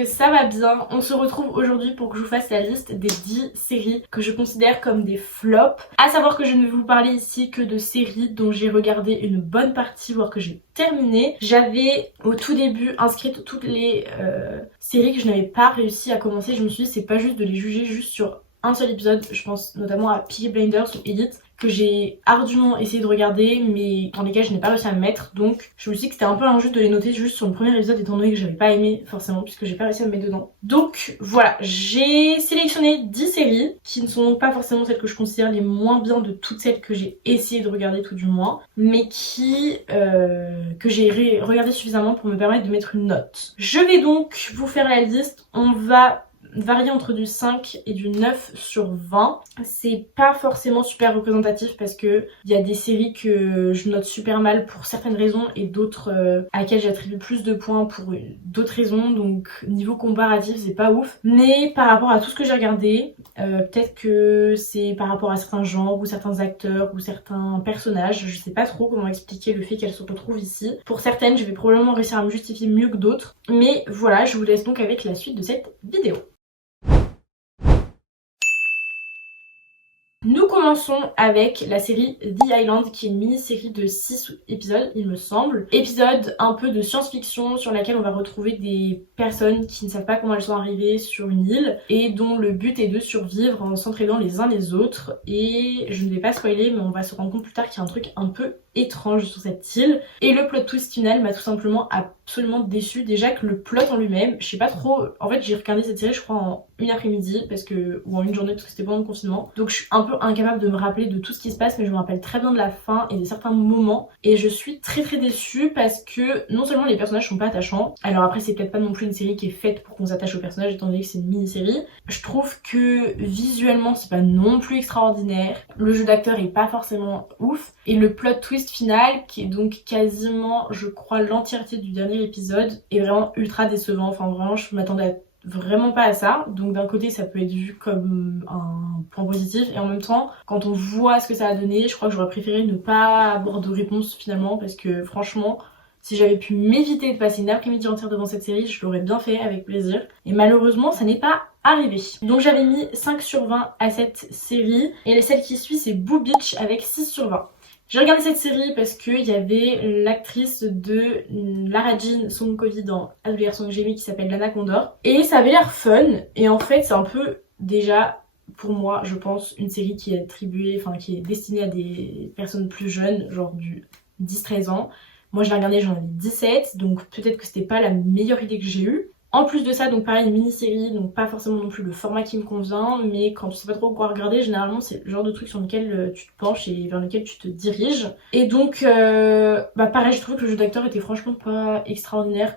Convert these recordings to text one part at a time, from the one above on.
que ça va bien. On se retrouve aujourd'hui pour que je vous fasse la liste des 10 séries que je considère comme des flops. À savoir que je ne vais vous parler ici que de séries dont j'ai regardé une bonne partie, voire que j'ai terminé. J'avais au tout début inscrite toutes les séries que je n'avais pas réussi à commencer. Je me suis dit c'est pas juste de les juger juste sur un seul épisode. Je pense notamment à Peaky Blinders ou Elite, que j'ai ardument essayé de regarder mais dans lesquels je n'ai pas réussi à me mettre, donc je me suis dit que c'était un peu injuste de les noter juste sur le premier épisode étant donné que j'avais pas aimé forcément puisque j'ai pas réussi à me mettre dedans. Donc voilà, j'ai sélectionné 10 séries qui ne sont pas forcément celles que je considère les moins bien de toutes celles que j'ai essayé de regarder tout du moins, mais que j'ai regardé suffisamment pour me permettre de mettre une note. Je vais donc vous faire la liste, on va varier entre du 5 et du 9 sur 20. C'est pas forcément super représentatif parce que il y a des séries que je note super mal pour certaines raisons et d'autres à laquelle j'attribue plus de points pour d'autres raisons, donc niveau comparatif c'est pas ouf. Mais par rapport à tout ce que j'ai regardé, peut-être que c'est par rapport à certains genres ou certains acteurs ou certains personnages, je sais pas trop comment expliquer le fait qu'elles se retrouvent ici. Pour certaines je vais probablement réussir à me justifier mieux que d'autres, mais voilà, je vous laisse donc avec la suite de cette vidéo. Nous commençons avec la série The Island, qui est une mini-série de 6 épisodes, il me semble. Épisode un peu de science-fiction sur laquelle on va retrouver des personnes qui ne savent pas comment elles sont arrivées sur une île et dont le but est de survivre en s'entraidant les uns les autres. Et je ne vais pas spoiler, mais on va se rendre compte plus tard qu'il y a un truc un peu étrange sur cette île. Et le plot twist final m'a tout simplement absolument déçue. Déjà que le plot en lui-même, je sais pas trop. En fait, j'ai regardé cette série, je crois, en une après-midi ou en une journée parce que c'était pendant le confinement. Donc je suis un peu incapable de me rappeler de tout ce qui se passe, mais je me rappelle très bien de la fin et de certains moments. Et je suis très très déçue parce que non seulement les personnages sont pas attachants, alors après c'est peut-être pas non plus une série qui est faite pour qu'on s'attache aux personnages étant donné que c'est une mini-série. Je trouve que visuellement c'est pas non plus extraordinaire, le jeu d'acteur est pas forcément ouf, et le plot twist final, qui est donc quasiment, je crois, l'entièreté du dernier épisode, est vraiment ultra décevant. Enfin vraiment, je m'attendais vraiment pas à ça. Donc d'un côté ça peut être vu comme un point positif, et en même temps quand on voit ce que ça a donné, je crois que j'aurais préféré ne pas avoir de réponse finalement, parce que franchement si j'avais pu m'éviter de passer une après-midi entière devant cette série, je l'aurais bien fait avec plaisir, et malheureusement ça n'est pas arrivé. Donc j'avais mis 5 sur 20 à cette série, et celle qui suit c'est Boo Beach avec 6 sur 20. J'ai regardé cette série parce qu'il y avait l'actrice de Lara Jean Sonkovi dans Un garçon que j'ai aimé qui s'appelle Lana Condor. Et ça avait l'air fun. Et en fait, c'est un peu déjà, pour moi, je pense, une série qui est qui est destinée à des personnes plus jeunes, genre du 10-13 ans. Moi, je l'ai regardée, j'en avais 17, donc peut-être que c'était pas la meilleure idée que j'ai eue. En plus de ça, donc pareil, une mini-série, donc pas forcément non plus le format qui me convient, mais quand tu sais pas trop quoi regarder, généralement c'est le genre de truc sur lequel tu te penches et vers lequel tu te diriges. Et donc, pareil, je trouve que le jeu d'acteur était franchement pas extraordinaire,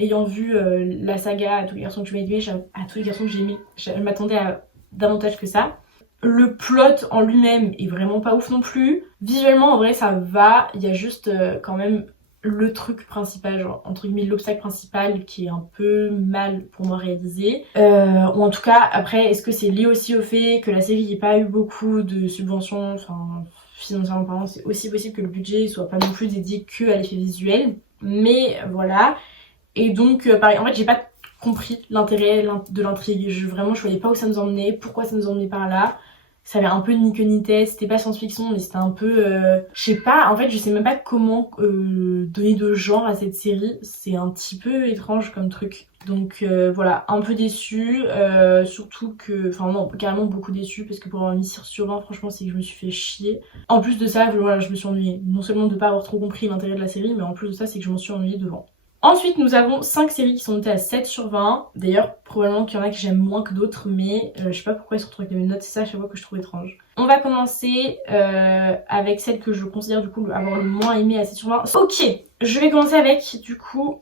ayant vu la saga à tous les garçons que j'ai aimé, je m'attendais à davantage que ça. Le plot en lui-même est vraiment pas ouf non plus. Visuellement, en vrai, ça va, il y a juste quand même le truc principal, genre entre guillemets l'obstacle principal qui est un peu mal pour moi réalisé, ou en tout cas après est-ce que c'est lié aussi au fait que la série n'ait pas eu beaucoup de subventions, enfin financièrement parlant c'est aussi possible que le budget soit pas non plus dédié que à l'effet visuel, mais voilà. Et donc pareil, en fait j'ai pas compris l'intérêt de l'intrigue, je voyais pas où ça nous emmenait, pourquoi ça nous emmenait par là. Ça avait un peu ni queue ni tête, c'était pas science-fiction mais c'était un peu je sais pas, en fait je sais même pas comment donner de genre à cette série, c'est un petit peu étrange comme truc. Donc voilà, un peu déçue, surtout que, enfin non, carrément beaucoup déçue parce que pour avoir mis 6 sur 20 franchement c'est que je me suis fait chier. En plus de ça, voilà, je me suis ennuyée, non seulement de pas avoir trop compris l'intérêt de la série, mais en plus de ça c'est que je m'en suis ennuyée devant. Ensuite, nous avons 5 séries qui sont notées à 7 sur 20. D'ailleurs, probablement qu'il y en a que j'aime moins que d'autres, mais je sais pas pourquoi ils se retrouvent avec les mêmes notes, c'est ça à chaque fois que je trouve étrange. On va commencer avec celle que je considère du coup avoir le moins aimé à 7 sur 20. Ok, je vais commencer avec du coup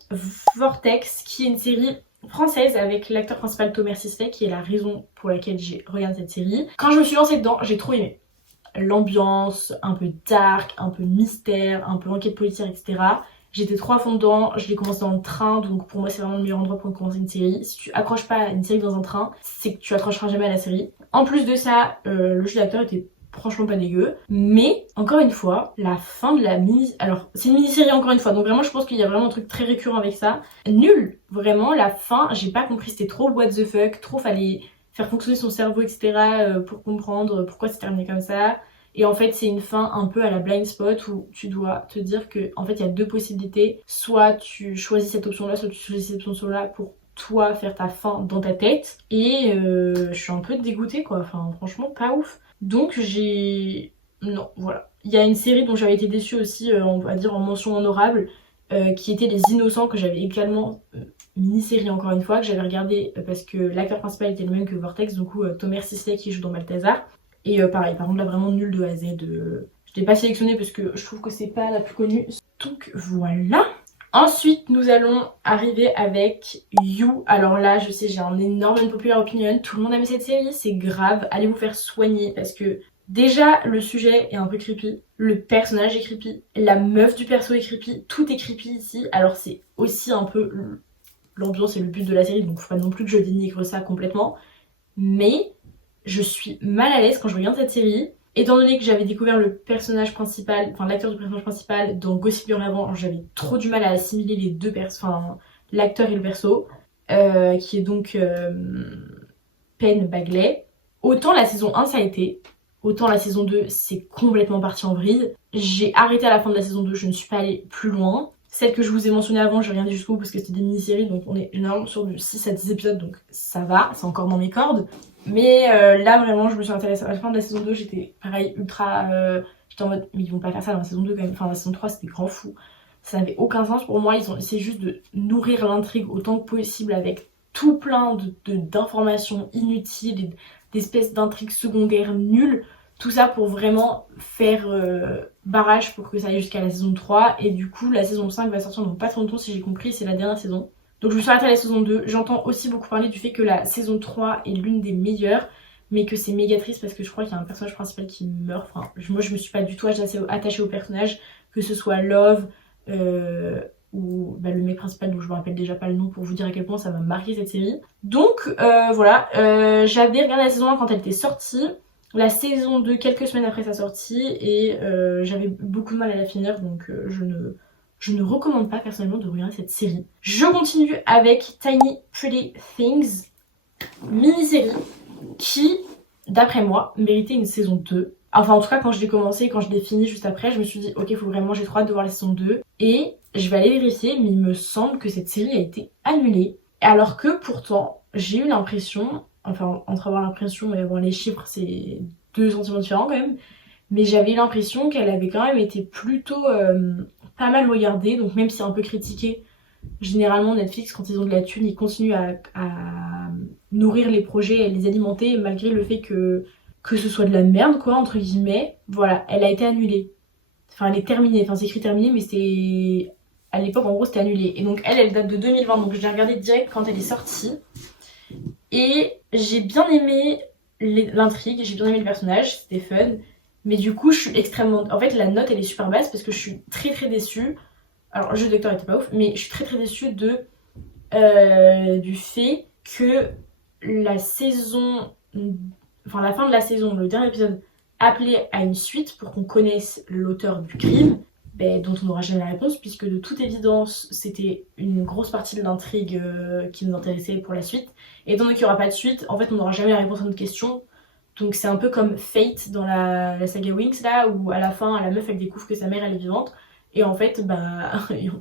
Vortex, qui est une série française avec l'acteur principal Thomas Sisley, qui est la raison pour laquelle j'ai regardé cette série. Quand je me suis lancée dedans, j'ai trop aimé. L'ambiance, un peu dark, un peu mystère, un peu enquête policière, etc. J'étais trop à fond dedans, je l'ai commencé dans le train, donc pour moi c'est vraiment le meilleur endroit pour commencer une série. Si tu accroches pas à une série dans un train, c'est que tu accrocheras jamais à la série. En plus de ça, le jeu d'acteur était franchement pas dégueu. Mais, encore une fois, la fin de la mini... Alors, c'est une mini-série encore une fois, donc vraiment je pense qu'il y a vraiment un truc très récurrent avec ça. Nul. Vraiment, la fin, j'ai pas compris, c'était trop what the fuck, trop fallait faire fonctionner son cerveau, etc. Pour comprendre pourquoi c'est terminé comme ça. Et en fait, c'est une fin un peu à la blind spot où tu dois te dire que en fait, il y a deux possibilités. Soit tu choisis cette option-là, soit tu choisis cette option-là pour toi faire ta fin dans ta tête. Et je suis un peu dégoûtée quoi. Enfin, franchement, pas ouf. Donc non, voilà. Il y a une série dont j'avais été déçue aussi, on va dire en mention honorable, qui était Les Innocents, que j'avais également mini-série encore une fois, que j'avais regardé parce que l'acteur principal était le même que Vortex, du coup Thomas Sisley qui joue dans Balthazar. Et pareil, par contre là vraiment nul de A à Z. Je l'ai pas sélectionné parce que je trouve que c'est pas la plus connue. Donc voilà. Ensuite nous allons arriver avec You. Alors là je sais, j'ai un énorme populaire opinion, tout le monde aime cette série, c'est grave, allez vous faire soigner parce que déjà le sujet est un peu creepy, le personnage est creepy, la meuf du perso est creepy, tout est creepy ici. Alors c'est aussi un peu l'ambiance et le but de la série, donc faut pas non plus que je dénigre ça complètement, mais je suis mal à l'aise quand je regarde cette série. Étant donné que j'avais découvert le personnage principal, enfin l'acteur du personnage principal dans Gossip Girl avant, j'avais trop du mal à assimiler les deux persos, enfin l'acteur et le perso, qui est donc Penn Bagley. Autant la saison 1 ça a été, autant la saison 2 c'est complètement parti en vrille. J'ai arrêté à la fin de la saison 2, je ne suis pas allée plus loin. Celle que je vous ai mentionnée avant, j'ai regardé jusqu'au bout parce que c'était des mini-séries, donc on est généralement sur du 6 à 10 épisodes, donc ça va, c'est encore dans mes cordes. Mais là vraiment je me suis intéressée à la fin de la saison 2, j'étais pareil ultra... j'étais en mode mais ils vont pas faire ça dans la saison 2 quand même, enfin la saison 3 c'était grand fou. Ça n'avait aucun sens pour moi, ils ont essayé juste de nourrir l'intrigue autant que possible avec tout plein d'informations inutiles et d'espèces d'intrigues secondaires nulles. Tout ça pour vraiment faire barrage pour que ça aille jusqu'à la saison 3. Et du coup la saison 5 va sortir dans pas trop longtemps si j'ai compris, c'est la dernière saison. Donc je me suis arrêtée à la saison 2. J'entends aussi beaucoup parler du fait que la saison 3 est l'une des meilleures, mais que c'est méga triste parce que je crois qu'il y a un personnage principal qui meurt. Enfin, moi je me suis pas du tout attachée au personnage, que ce soit Love ou bah, le mec principal dont je me rappelle déjà pas le nom pour vous dire à quel point ça m'a marqué cette série. Donc voilà, j'avais regardé la saison 1 quand elle était sortie, la saison 2 quelques semaines après sa sortie et j'avais beaucoup de mal à la finir, donc je ne recommande pas personnellement de regarder cette série. Je continue avec Tiny Pretty Things, mini-série qui, d'après moi, méritait une saison 2. Enfin, en tout cas, quand je l'ai commencé et quand je l'ai fini juste après, je me suis dit, ok, faut vraiment, j'ai trop hâte de voir la saison 2. Et je vais aller vérifier, mais il me semble que cette série a été annulée. Alors que pourtant, j'ai eu l'impression, enfin, entre avoir l'impression et avoir les chiffres, c'est deux sentiments différents quand même, mais j'avais eu l'impression qu'elle avait quand même été plutôt pas mal regardée, donc même si c'est un peu critiqué, généralement Netflix quand ils ont de la thune ils continuent à nourrir les projets et les alimenter malgré le fait que ce soit de la merde quoi entre guillemets. Voilà, elle a été annulée, enfin elle est terminée, enfin c'est écrit terminée mais c'est à l'époque en gros c'était annulé. Et donc elle date de 2020, donc je l'ai regardée direct quand elle est sortie et j'ai bien aimé l'intrigue, j'ai bien aimé le personnage, c'était fun. Mais du coup, je suis extrêmement... En fait, la note, elle est super basse parce que je suis très très déçue. Alors, le jeu d'acteur était pas ouf, mais je suis très très déçue du fait que la saison... Enfin, la fin de la saison, le dernier épisode, appelait à une suite pour qu'on connaisse l'auteur du crime, dont on n'aura jamais la réponse, puisque de toute évidence, c'était une grosse partie de l'intrigue qui nous intéressait pour la suite. Et étant donné qu'il n'y aura pas de suite, en fait, on n'aura jamais la réponse à notre question. Donc c'est un peu comme Fate dans la saga Winx là, où à la fin la meuf elle découvre que sa mère elle est vivante et en fait bah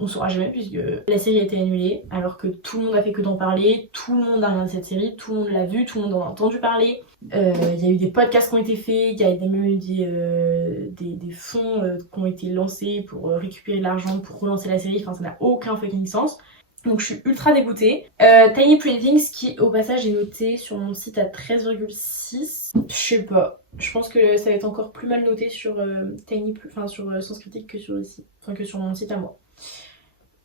on saura jamais puisque la série a été annulée alors que tout le monde a fait que d'en parler, tout le monde a regardé cette série, tout le monde l'a vue, tout le monde en a entendu parler. Il y a eu des podcasts qui ont été faits, il y a même eu des fonds qui ont été lancés pour récupérer de l'argent pour relancer la série, enfin ça n'a aucun fucking sens. Donc je suis ultra dégoûtée. Tiny Pretty Things qui au passage est noté sur mon site à 13,6. Je sais pas. Je pense que ça va être encore plus mal noté sur sur Sens Critique que sur ici. Enfin que sur mon site à moi.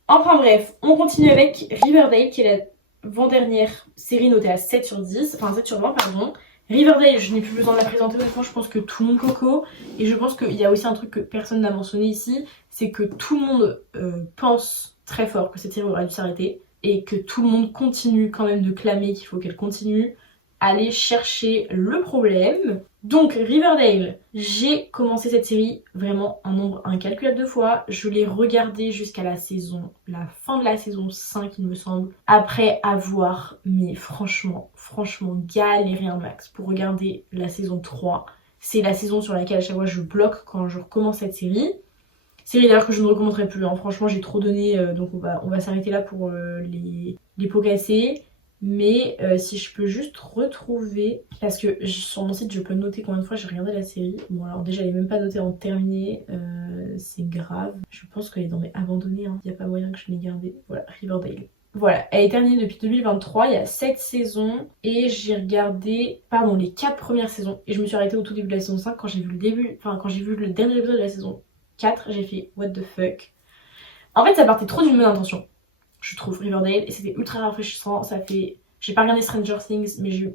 Enfin bref, on continue avec Riverdale qui est la avant-dernière série notée à 7 sur 10. Enfin 7 sur 20 pardon. Riverdale, je n'ai plus besoin de la présenter honnêtement, je pense que tout le monde coco. Et je pense qu'il y a aussi un truc que personne n'a mentionné ici, c'est que tout le monde pense très fort que cette série aurait dû s'arrêter et que tout le monde continue quand même de clamer qu'il faut qu'elle continue. Aller chercher le problème. Donc Riverdale, j'ai commencé cette série vraiment un nombre incalculable de fois. Je l'ai regardée jusqu'à la fin de la saison 5 il me semble. Après avoir, mais franchement galéré un max pour regarder la saison 3. C'est la saison sur laquelle à chaque fois je bloque quand je recommence cette série. Série d'ailleurs que je ne recommencerai plus, hein. Franchement j'ai trop donné, donc on va s'arrêter là pour les pots cassés. Mais si je peux juste retrouver, parce que sur mon site je peux noter combien de fois j'ai regardé la série. Bon alors déjà elle est même pas notée en terminé, c'est grave. Je pense qu'elle est dans mes abandonnés, hein. Il n'y a pas moyen que je l'ai gardée. Voilà, Riverdale. Voilà, elle est terminée depuis 2023, il y a 7 saisons et j'ai regardé, les 4 premières saisons. Et je me suis arrêtée au tout début de la saison 5 quand j'ai vu quand j'ai vu le dernier épisode de la saison 4, j'ai fait what the fuck. En fait ça partait trop d'une bonne intention, je trouve, Riverdale, et c'était ultra rafraîchissant. J'ai pas regardé Stranger Things, mais j'ai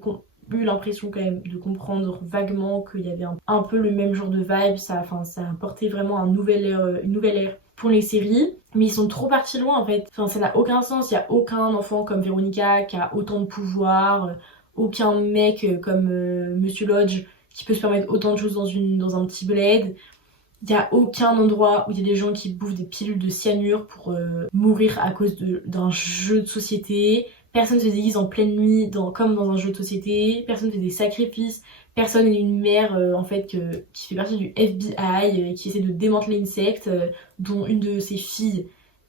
eu l'impression quand même de comprendre vaguement qu'il y avait un peu le même genre de vibe. Ça apportait vraiment une nouvelle ère pour les séries, mais ils sont trop partis loin en fait. Enfin, ça n'a aucun sens. Il y a aucun enfant comme Veronica qui a autant de pouvoir, aucun mec comme Monsieur Lodge qui peut se permettre autant de choses dans un petit bled. Il n'y a aucun endroit où il y a des gens qui bouffent des pilules de cyanure pour mourir à cause d'un jeu de société. Personne se déguise en pleine nuit comme dans un jeu de société. Personne fait des sacrifices. Personne n'est une mère en fait qui fait partie du FBI qui essaie de démanteler une secte dont une de ses filles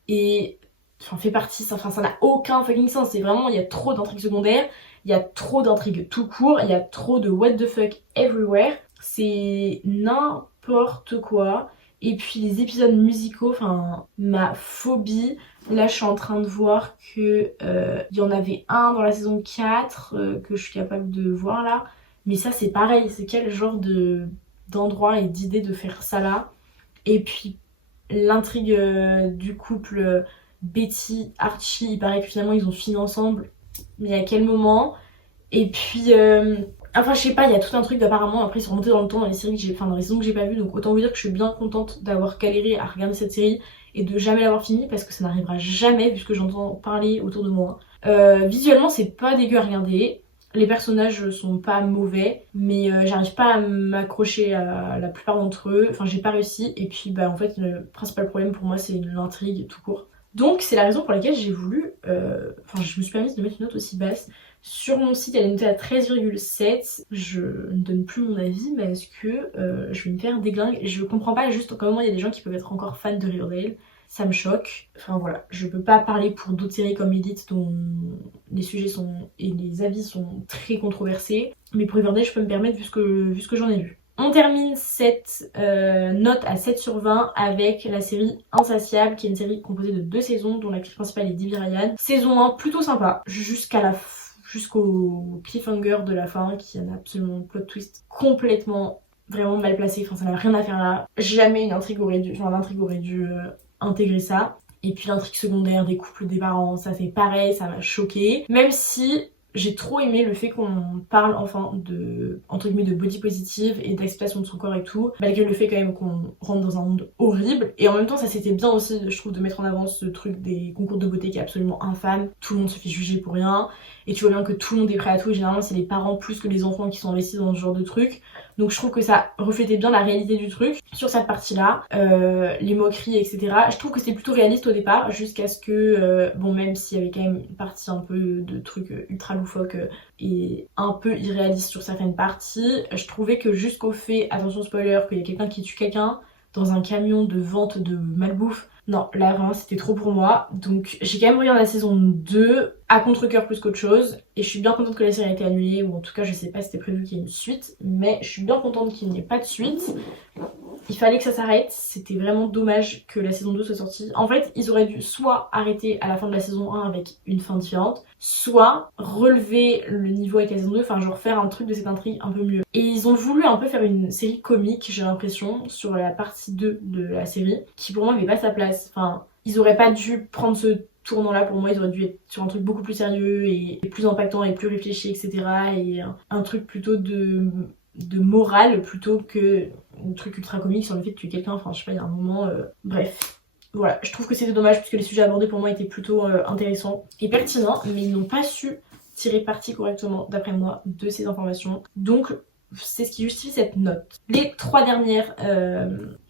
fait partie. Ça n'a aucun fucking sens. C'est vraiment, il y a trop d'intrigues secondaires. Il y a trop d'intrigues tout court. Il y a trop de what the fuck everywhere. C'est n'importe quoi. Et puis les épisodes musicaux, ma phobie. Là je suis en train de voir que il y en avait un dans la saison 4 que je suis capable de voir là. Mais ça c'est pareil, c'est quel genre d'endroit et d'idée de faire ça là. Et puis l'intrigue du couple Betty, Archie, il paraît que finalement ils ont fini ensemble. Mais à quel moment? Et puis je sais pas, il y a tout un truc d'apparemment, après ils sont remontés dans le temps dans les séries dans les saisons que j'ai pas vues, donc autant vous dire que je suis bien contente d'avoir galéré à regarder cette série et de jamais l'avoir finie parce que ça n'arrivera jamais puisque j'entends parler autour de moi. Visuellement c'est pas dégueu à regarder, les personnages sont pas mauvais, mais j'arrive pas à m'accrocher à la plupart d'entre eux, j'ai pas réussi, et puis en fait le principal problème pour moi c'est l'intrigue tout court. Donc c'est la raison pour laquelle j'ai voulu, je me suis permise de mettre une note aussi basse. Sur mon site elle est notée à 13,7. Je ne donne plus mon avis parce que je vais me faire déglingue. Je comprends pas juste comment il y a des gens qui peuvent être encore fans de Riverdale. Ça me choque. Je peux pas parler pour d'autres séries comme Elite dont les sujets et les avis sont très controversés. Mais pour Riverdale je peux me permettre vu ce que j'en ai vu. On termine cette note à 7/20 avec la série Insatiable, qui est une série composée de 2 saisons dont l'actrice principale est Debbie Ryan. Saison 1 plutôt sympa jusqu'au cliffhanger de la fin qui a absolument un plot twist complètement vraiment mal placé, ça n'a rien à faire là. Jamais l'intrigue aurait dû intégrer ça. Et puis l'intrigue secondaire des couples des parents, ça c'est pareil, ça m'a choquée. Même si j'ai trop aimé le fait qu'on parle de entre guillemets de body positive et d'acceptation de son corps et tout, malgré le fait quand même qu'on rentre dans un monde horrible. Et en même temps ça c'était bien aussi je trouve de mettre en avant ce truc des concours de beauté qui est absolument infâme. Tout le monde se fait juger pour rien et tu vois bien que tout le monde est prêt à tout et généralement c'est les parents plus que les enfants qui sont investis dans ce genre de truc. Donc je trouve que ça reflétait bien la réalité du truc sur cette partie là, les moqueries etc. Je trouve que c'était plutôt réaliste au départ jusqu'à ce que même s'il y avait quand même une partie un peu de trucs ultra loufoques et un peu irréalistes sur certaines parties, je trouvais que jusqu'au fait, attention spoiler, qu'il y a quelqu'un qui tue quelqu'un dans un camion de vente de malbouffe, non là vraiment c'était trop pour moi. Donc j'ai quand même regardé la saison 2 à contre-cœur plus qu'autre chose et je suis bien contente que la série ait été annulée, ou en tout cas je sais pas si c'était prévu qu'il y ait une suite, mais je suis bien contente qu'il n'y ait pas de suite. Il fallait que ça s'arrête, c'était vraiment dommage que la saison 2 soit sortie. En fait, ils auraient dû soit arrêter à la fin de la saison 1 avec une fin différente, soit relever le niveau avec la saison 2, faire un truc de cette intrigue un peu mieux. Et ils ont voulu un peu faire une série comique, j'ai l'impression, sur la partie 2 de la série, qui pour moi n'avait pas sa place. Ils auraient pas dû prendre ce tournant là, pour moi ils auraient dû être sur un truc beaucoup plus sérieux et plus impactant et plus réfléchi etc. Et un truc plutôt de morale plutôt que un truc ultra comique sur le fait de tuer quelqu'un, je sais pas, il y a un moment bref. Voilà, je trouve que c'était dommage puisque les sujets abordés pour moi étaient plutôt intéressants et pertinents, mais ils n'ont pas su tirer parti correctement d'après moi de ces informations. Donc c'est ce qui justifie cette note. Les 3 dernières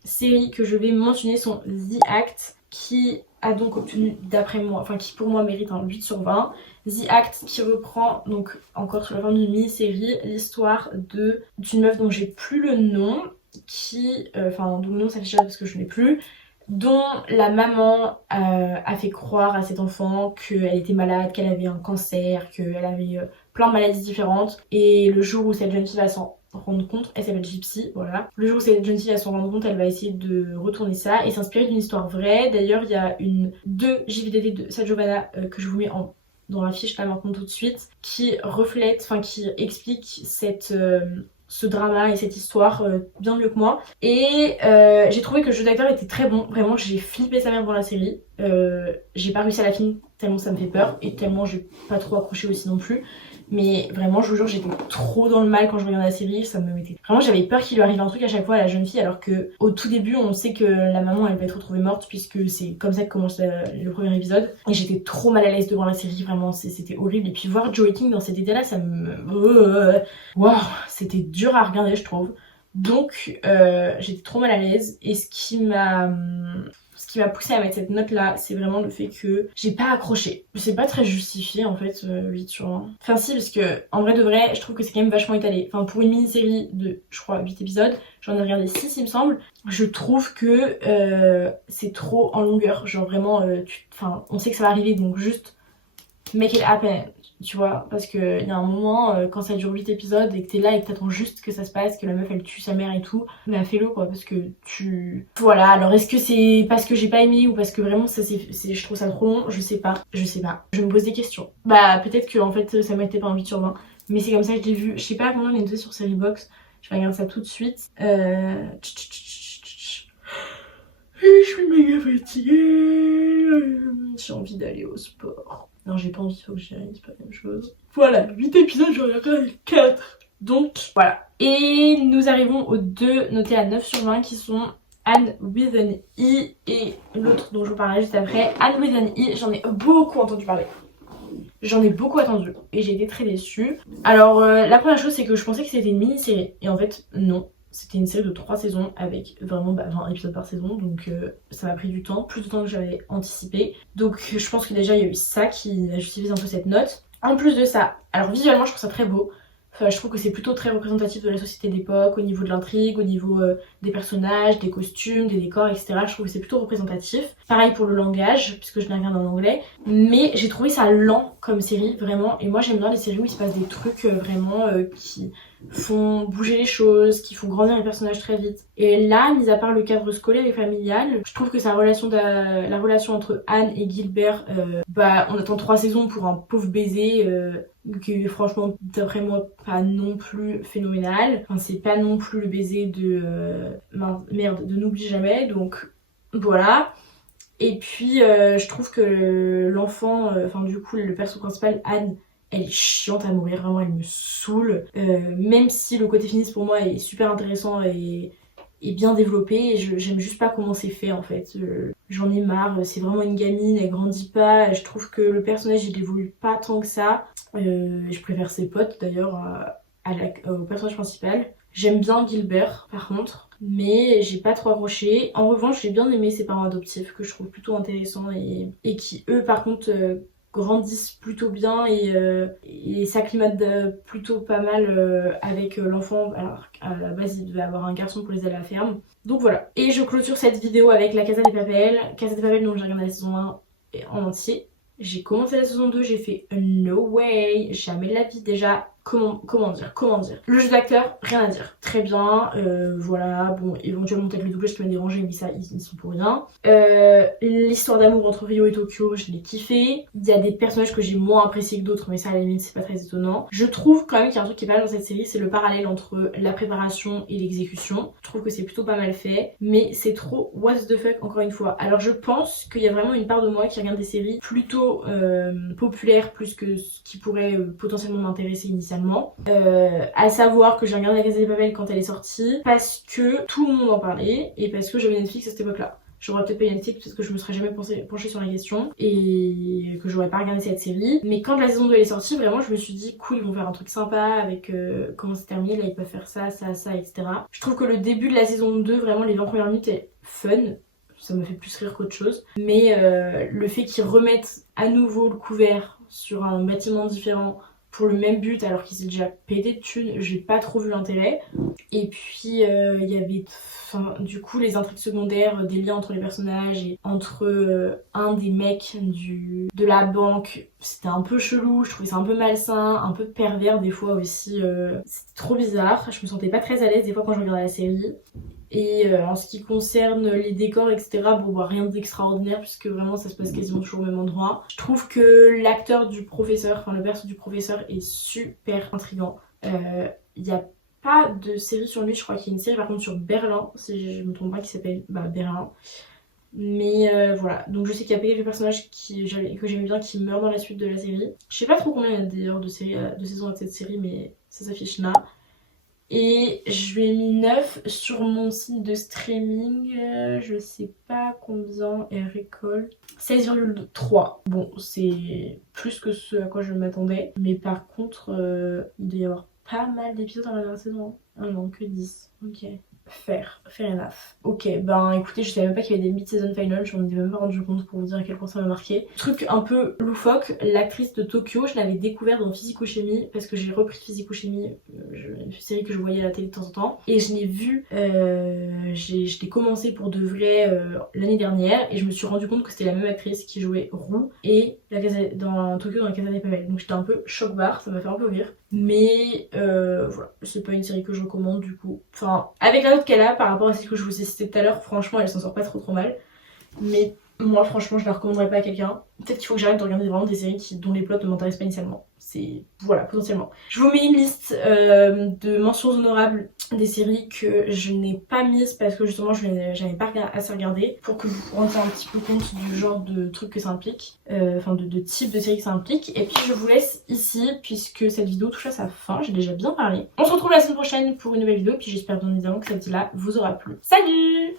séries que je vais mentionner sont The Act, qui a donc obtenu, d'après moi, enfin qui pour moi mérite un 8 sur 20. The Act qui reprend donc encore sur la forme d'une mini-série l'histoire d'une meuf dont j'ai plus le nom, dont le nom s'affiche là parce que je n'ai plus, dont la maman a fait croire à cet enfant qu'elle était malade, qu'elle avait un cancer, qu'elle avait plein de maladies différentes. Et le jour où cette jeune fille va s'en rendre compte, elle s'appelle Gypsy, voilà. Le jour où cette jeune fille va s'en rendre compte, elle va essayer de retourner ça et s'inspirer d'une histoire vraie. D'ailleurs, il y a deux JVDD de Sa Giovanna que je vous mets dans la fiche là maintenant tout de suite, qui explique ce drama et cette histoire bien mieux que moi. Et j'ai trouvé que le jeu d'acteur était très bon. Vraiment, j'ai flippé sa mère dans la série. J'ai pas réussi à la fin tellement ça me fait peur et tellement j'ai pas trop accroché aussi non plus. Mais vraiment, je vous jure, j'étais trop dans le mal quand je regardais la série. Ça me mettait. Vraiment, j'avais peur qu'il lui arrive un truc à chaque fois à la jeune fille, alors que au tout début, on sait que la maman elle va être retrouvée morte puisque c'est comme ça que commence le premier épisode. Et j'étais trop mal à l'aise devant la série. Vraiment, c'était horrible. Et puis voir Joey King dans cet état-là, ça me. Waouh, c'était dur à regarder, je trouve. Donc, j'étais trop mal à l'aise. Et ce qui m'a poussé à mettre cette note là, c'est vraiment le fait que j'ai pas accroché. C'est pas très justifié en fait, 8 sur 20. Enfin si, parce que en vrai de vrai, je trouve que c'est quand même vachement étalé. Enfin pour une mini-série de, je crois, 8 épisodes, j'en ai regardé 6 il me semble, je trouve que c'est trop en longueur. Genre vraiment, on sait que ça va arriver, donc juste make it happen. Tu vois, parce qu'il y a un moment, quand ça dure 8 épisodes et que t'es là et que t'attends juste que ça se passe, que la meuf elle tue sa mère et tout, bah fais-le quoi, parce que Voilà, alors est-ce que c'est parce que j'ai pas aimé ou parce que vraiment je trouve ça trop long, je sais pas. Je me pose des questions. Bah peut-être que en fait ça m'était pas un 8 sur 20, mais c'est comme ça que je l'ai vu. Je sais pas comment on est noté sur Seriebox, je vais regarder ça tout de suite. Je suis méga fatiguée, j'ai envie d'aller au sport. Non, j'ai pas envie, faut que j'y aille, c'est pas la même chose. Voilà, 8 épisodes, j'en ai regardé 4. Donc, voilà. Et nous arrivons aux deux notés à 9 sur 20 qui sont Anne with an E et l'autre dont je vous parlerai juste après. Anne with an E, j'en ai beaucoup entendu parler. J'en ai beaucoup attendu et j'ai été très déçue. Alors, la première chose, c'est que je pensais que c'était une mini-série. Et en fait, non. C'était une série de 3 saisons avec vraiment 20 épisodes par saison, donc ça m'a pris du temps, plus de temps que j'avais anticipé. Donc je pense que déjà il y a eu ça qui a justifié un peu cette note. En plus de ça, alors visuellement je trouve ça très beau. Enfin, je trouve que c'est plutôt très représentatif de la société d'époque, au niveau de l'intrigue, au niveau des personnages, des costumes, des décors, etc. Je trouve que c'est plutôt représentatif. Pareil pour le langage, puisque je l'ai regardé en anglais. Mais j'ai trouvé ça lent comme série, vraiment. Et moi j'aime bien les séries où il se passe des trucs vraiment qui font bouger les choses, qui font grandir les personnages très vite. Et là, mis à part le cadre scolaire et familial, je trouve que la relation entre Anne et Gilbert, on attend 3 saisons pour un pauvre baiser qui est franchement, d'après moi, pas non plus phénoménal. Enfin, c'est pas non plus le baiser de N'oublie jamais, donc voilà. Et puis, je trouve que l'enfant, du coup, le perso principal, Anne, elle est chiante à mourir, vraiment, elle me saoule. Même si le côté féministe pour moi est super intéressant et bien développé, j'aime juste pas comment c'est fait en fait. J'en ai marre, c'est vraiment une gamine, elle grandit pas. Je trouve que le personnage il évolue pas tant que ça. Je préfère ses potes d'ailleurs au personnage principal. J'aime bien Gilbert par contre, mais j'ai pas trop accroché. En revanche, j'ai bien aimé ses parents adoptifs que je trouve plutôt intéressants et qui eux par contre grandissent plutôt bien et s'acclimatent plutôt pas mal avec l'enfant. Alors à la base il devait avoir un garçon pour les aller à la ferme. Donc voilà. Et je clôture cette vidéo avec la Casa de Papel. Casa de Papel, donc j'ai regardé la saison 1 en entier. J'ai commencé la saison 2, j'ai fait no way, jamais de la vie déjà. Comment dire Le jeu d'acteur, rien à dire. Très bien, voilà, bon, éventuellement peut-être le doublage qui m'a dérangé, mais ça, ils sont pour rien. L'histoire d'amour entre Rio et Tokyo, je l'ai kiffé. Il y a des personnages que j'ai moins appréciés que d'autres, mais ça à la limite, c'est pas très étonnant. Je trouve quand même qu'il y a un truc qui est pas mal dans cette série, c'est le parallèle entre la préparation et l'exécution. Je trouve que c'est plutôt pas mal fait, mais c'est trop what the fuck encore une fois. Alors je pense qu'il y a vraiment une part de moi qui regarde des séries plutôt populaires plus que ce qui pourrait potentiellement m'intéresser initialement. À savoir que j'ai regardé la Casa de Papel quand elle est sortie parce que tout le monde en parlait et parce que j'avais Netflix à cette époque là. j'aurais peut-être pas identifié, peut-être que je me serais jamais penchée sur la question et que j'aurais pas regardé cette série. Mais quand la saison 2 elle est sortie, vraiment je me suis dit cool, ils vont faire un truc sympa avec comment c'est terminé, là ils peuvent faire ça, etc. Je trouve que le début de la saison 2, vraiment les 20 premières minutes est fun. Ça me fait plus rire qu'autre chose. Mais le fait qu'ils remettent à nouveau le couvert sur un bâtiment différent pour le même but alors qu'il s'est déjà pété de thunes, j'ai pas trop vu l'intérêt. Et puis il y avait du coup les intrigues secondaires, des liens entre les personnages et entre un des mecs de la banque. C'était un peu chelou, je trouvais ça un peu malsain, un peu pervers des fois aussi. C'était trop bizarre, je me sentais pas très à l'aise des fois quand je regardais la série. Et en ce qui concerne les décors, etc., bon bah rien d'extraordinaire puisque vraiment ça se passe quasiment toujours au même endroit. Je trouve que l'acteur du professeur, enfin le perso du professeur est super intriguant. Il y a pas de série sur lui, je crois qu'il y a une série par contre sur Berlin, si je me trompe pas, qui s'appelle Berlin. Mais voilà, donc je sais qu'il y a pas quelques personnages que j'aimais bien qui meurent dans la suite de la série. Je sais pas trop combien il y a d'ailleurs de saisons avec cette série, mais ça s'affiche là. Et je lui ai mis 9 sur mon site de streaming, je sais pas combien elle récolte. 16,3. Bon, c'est plus que ce à quoi je m'attendais. Mais par contre, il doit y avoir pas mal d'épisodes dans la dernière saison. Ah non, que 10. Ok. Fair enough. Ok, ben écoutez, je savais même pas qu'il y avait des mid-season finals, je m'en étais même pas rendu compte pour vous dire à quel point ça m'a marqué. Truc un peu loufoque, l'actrice de Tokyo, je l'avais découverte dans Physico-Chimie parce que j'ai repris Physico-Chimie, une série que je voyais à la télé de temps en temps, et je l'ai vue, je l'ai commencé pour de vrai l'année dernière, et je me suis rendu compte que c'était la même actrice qui jouait Roux et dans Tokyo dans la Casa des Papel. Donc j'étais un peu choc-barre, ça m'a fait un peu rire. Mais voilà, c'est pas une série que je recommande du coup. Enfin, avec la note qu'elle a par rapport à celle que je vous ai citée tout à l'heure, franchement elle s'en sort pas trop mal. Mais moi franchement je la recommanderais pas à quelqu'un. Peut-être qu'il faut que j'arrête de regarder vraiment des séries dont les plots ne m'intéressent pas initialement. C'est voilà, potentiellement. Je vous mets une liste de mentions honorables des séries que je n'ai pas mises parce que justement j'avais pas assez regardé, pour que vous vous rendiez un petit peu compte du genre de trucs que ça implique, enfin de type de série que ça implique. Et puis je vous laisse ici puisque cette vidéo touche à sa fin, j'ai déjà bien parlé. On se retrouve la semaine prochaine pour une nouvelle vidéo, puis j'espère bien évidemment que cette vidéo là vous aura plu. Salut!